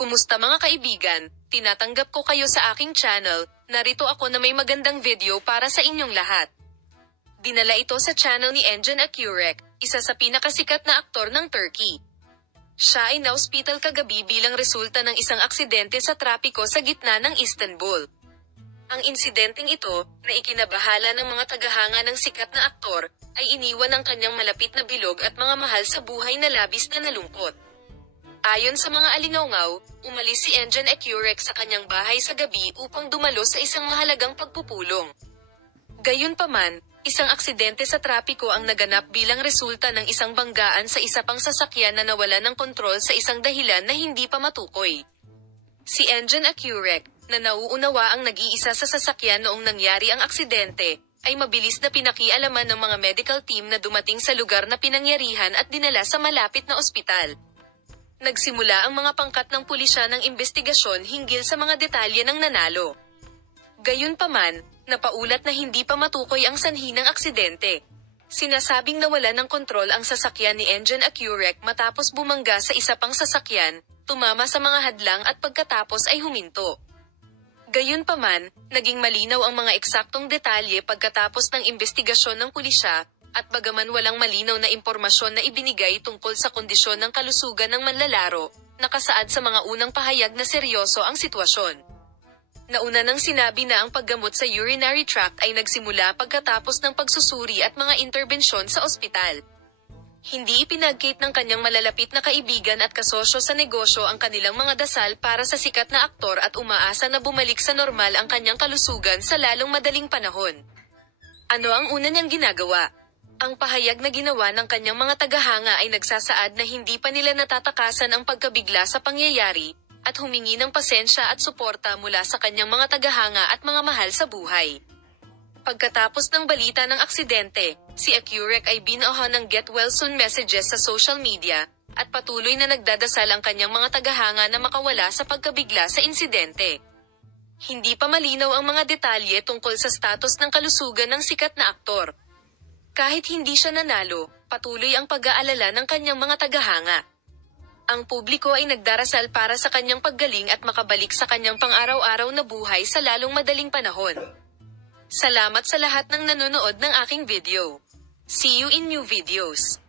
Kumusta mga kaibigan? Tinatanggap ko kayo sa aking channel. Narito ako na may magandang video para sa inyong lahat. Dinala ito sa channel ni Engin Akyurek, isa sa pinakasikat na aktor ng Turkey. Siya ay na-ospital kagabi bilang resulta ng isang aksidente sa trapiko sa gitna ng Istanbul. Ang insidenteng ito, na ikinabahala ng mga tagahanga ng sikat na aktor, ay iniwan ng kanyang malapit na bilog at mga mahal sa buhay na labis na nalungkot. Ayon sa mga alingawngaw, umalis si Engin Akyurek sa kanyang bahay sa gabi upang dumalo sa isang mahalagang pagpupulong. Gayunpaman, isang aksidente sa trapiko ang naganap bilang resulta ng isang banggaan sa isa pang sasakyan na nawala ng kontrol sa isang dahilan na hindi pa matukoy. Si Engin Akyurek, na nauunawa ang nag-iisa sa sasakyan noong nangyari ang aksidente, ay mabilis na pinakialaman ng mga medical team na dumating sa lugar na pinangyarihan at dinala sa malapit na ospital. Nagsimula ang mga pangkat ng pulisya ng investigasyon hinggil sa mga detalye ng nanalo. Gayunpaman, napaulat na hindi pa matukoy ang sanhi ng aksidente. Sinasabing nawala ng kontrol ang sasakyan ni Engin Akyurek matapos bumangga sa isa pang sasakyan, tumama sa mga hadlang at pagkatapos ay huminto. Gayunpaman, naging malinaw ang mga eksaktong detalye pagkatapos ng investigasyon ng pulisya, at bagaman walang malinaw na impormasyon na ibinigay tungkol sa kondisyon ng kalusugan ng manlalaro, nakasaad sa mga unang pahayag na seryoso ang sitwasyon. Nauna nang sinabi na ang paggamot sa urinary tract ay nagsimula pagkatapos ng pagsusuri at mga interbensyon sa ospital. Hindi ipinagkait ng kanyang malalapit na kaibigan at kasosyo sa negosyo ang kanilang mga dasal para sa sikat na aktor at umaasa na bumalik sa normal ang kanyang kalusugan sa lalong madaling panahon. Ano ang una niyang ginagawa? Ang pahayag na ginawa ng kanyang mga tagahanga ay nagsasaad na hindi pa nila natatakasan ang pagkabigla sa pangyayari, at humingi ng pasensya at suporta mula sa kanyang mga tagahanga at mga mahal sa buhay. Pagkatapos ng balita ng aksidente, si Akyurek ay binuohan ng get well soon messages sa social media, at patuloy na nagdadasal ang kanyang mga tagahanga na makawala sa pagkabigla sa insidente. Hindi pa malinaw ang mga detalye tungkol sa status ng kalusugan ng sikat na aktor. Kahit hindi siya nanalo, patuloy ang pag-aalala ng kanyang mga tagahanga. Ang publiko ay nagdarasal para sa kanyang paggaling at makabalik sa kanyang pang-araw-araw na buhay sa lalong madaling panahon. Salamat sa lahat ng nanonood ng aking video. See you in new videos.